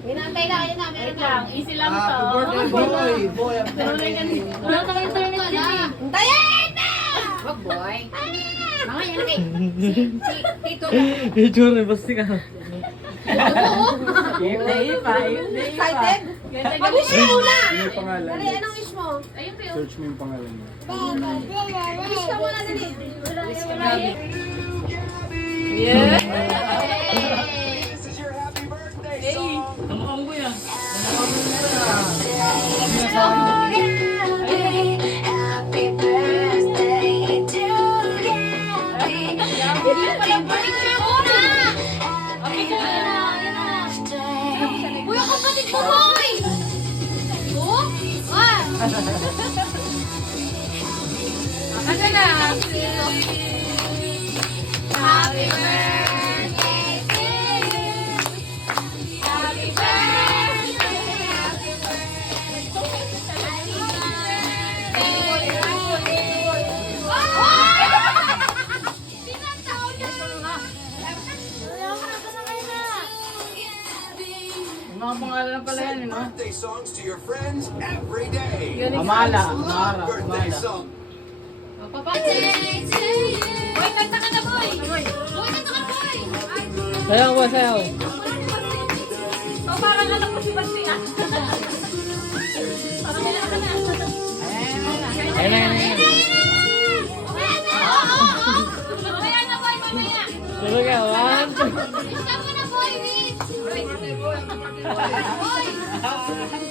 Minantay na kayo na. Wait lang, easy lang to. Happy birthday, boy! Boy, happy birthday! Wala ka internet dyan. Hintayin na! Wag boy. Mga yan kay. Si Tito na. Itsura, basti ka. Excited? Mag-wish mo muna! Yung pangalan. Dali, anong wish mo? Ayun pa yun. Search mo yung pangalan mo. Wish ka muna, dali. Yeah. Hey, namukhang ko yan. Uy, ang kapatid mo, boy! Oh? Ah! Ano na? Happy birthday to you. Happy birthday. Happy Yung mga pangalan pala yan, no? Birthday songs to your friends every day. Amala, Love Amara, birthday Amala. song. birthday to you. Boy, kanta ka na, boy. Boy, kanta ka, boy. Sayaw ba, sayaw? Oh, parang anak ko si Bastian. Parang anak ka na. Ayun na, ayun na. Mamaya na, boy, mamaya. Tulog ka, one, two. Wish ka muna, boy, wish. Boy.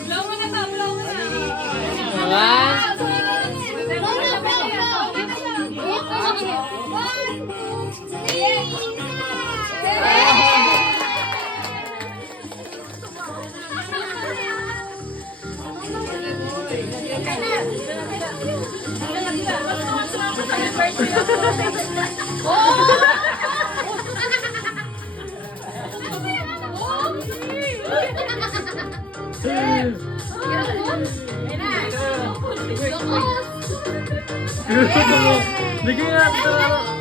Blow mo na to, blow mo na. One, Bigyan natin ito.